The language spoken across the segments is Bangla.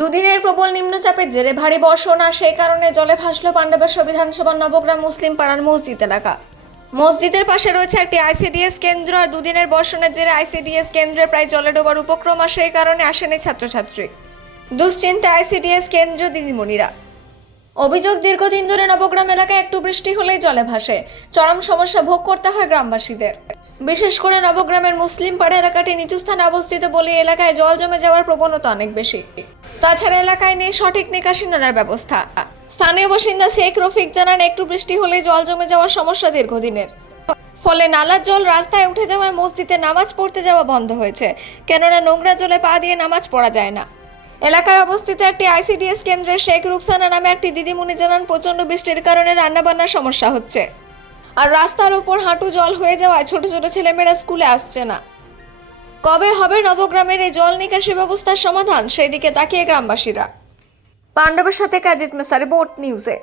দুদিনের প্রবল নিম্নচাপের জেরে ভারী বর্ষণ আর সেই কারণে জলে ভাসল পাণ্ডবেশ্বর বিধানসভার নবগ্রাম মুসলিম পাড়ার মসজিদ এলাকা। মসজিদের পাশে রয়েছে একটি আইসিডিএস কেন্দ্র আর দুদিনের বর্ষণের জেরে আইসিডিএস কেন্দ্রে প্রায় জলে ডোবার উপক্রম আর সেই কারণে আসেনি ছাত্রছাত্রী। দুশ্চিন্তায় আইসিডিএস কেন্দ্র দিদিমণিরা। অভিযোগ, দীর্ঘদিন ধরে নবগ্রাম এলাকায় একটু বৃষ্টি হলেই জলে ভাসে। চরম সমস্যা ভোগ করতে হয় গ্রামবাসীদের। বিশেষ করে নবগ্রামের মুসলিম পাড়া এলাকাটি নিচু স্থানে অবস্থিত বলে এলাকায় জল জমে যাওয়ার প্রবণতা অনেক বেশি। তাছাড়া এলাকায় নেই সঠিক নিকাশি নালার ব্যবস্থা। স্থানীয় বাসিন্দা শেখ রফিক জানান, একটু বৃষ্টি হলেই জল জমে যাওয়ার সমস্যা দীর্ঘদিনের। ফলে নালার জল রাস্তায় উঠে যাওয়ায় মসজিদে নামাজ পড়তে যাওয়া বন্ধ হয়েছে, কেননা নোংরা জলে পা দিয়ে নামাজ পড়া যায় না। এলাকায় অবস্থিত একটি আইসিডিএস কেন্দ্রের শেখ রুকসানা নামে একটি দিদিমণি জানান, প্রচন্ড বৃষ্টির কারণে রান্নাবান্নার সমস্যা হচ্ছে আর রাস্তার উপর হাঁটু জল হয়ে যাওয়ায় ছোট ছোট ছেলেমেয়েরা স্কুলে আসছে না। কবে হবে নবগ্রামের এই জল নিকাশি ব্যবস্থার সমাধান, সেই দিকে তাকিয়ে গ্রামবাসীরা। পাণ্ডবের সাথে কাজিত মেসা, রিপোর্ট নিউজে।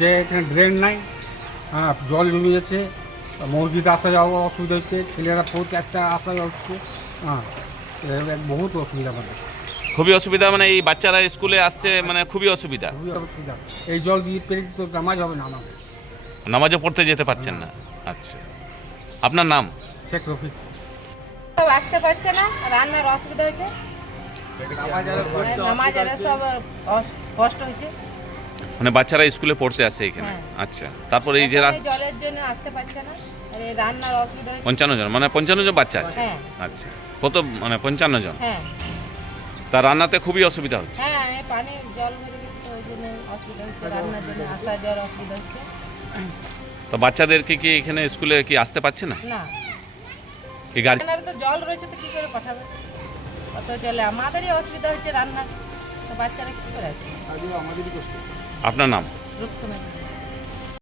যে এখানে ড্রেন নাই, হ্যাঁ, জল জমে যাচ্ছে, মসজিদে আসা যাওয়া অসুবিধা হচ্ছে, ছেলেরা পড়তে একটা আসা যাওয়া হচ্ছে, হ্যাঁ, বহুত অসুবিধা মানে খুবই অসুবিধা, মানে এই বাচ্চারা স্কুলে আসছে, মানে খুবই অসুবিধা। খুবই অসুবিধা। এই জল দিয়ে পেরে তো নামাজ হবে না আমাদের, নামাজও পড়তে যেতে পারছেন না। আচ্ছা, আপনার নাম? শেখ রফিক। সব আসতে পারছে না, রান্নার অসুবিধা হয়েছে, নামাজের সব কষ্ট হয়েছে। মানে বাচ্চারা স্কুলে পড়তে আসে এখানে? হ্যাঁ। আচ্ছা, তারপরে এই যে জলের জন্য আসতে পারছে না, আর এই রান্নার অসুবিধা হয়েছে। 55 জন, মানে 55 জন বাচ্চা আছে? হ্যাঁ। আচ্ছা, কত, মানে 55 জন? হ্যাঁ তা রান্নাতে খুবই অসুবিধা হচ্ছে? হ্যাঁ, এই পানি জল ভরে গেছে, ওই জন্য অসুবিধা হচ্ছে, রান্নার জন্য আসা যাওয়ার অসুবিধা হচ্ছে। তো বাচ্চাদেরকে কি এখানে স্কুলে কি আসতে পারছে না? না, এই গাড়ি এখানে তো জল রয়েছে, তো কি করে পাঠাবে অত জলে? আমাদেরই অসুবিধা হচ্ছে রান্না, তো বাচ্চারা কি করে আসবে? আপনার নাম? রূপসোনা।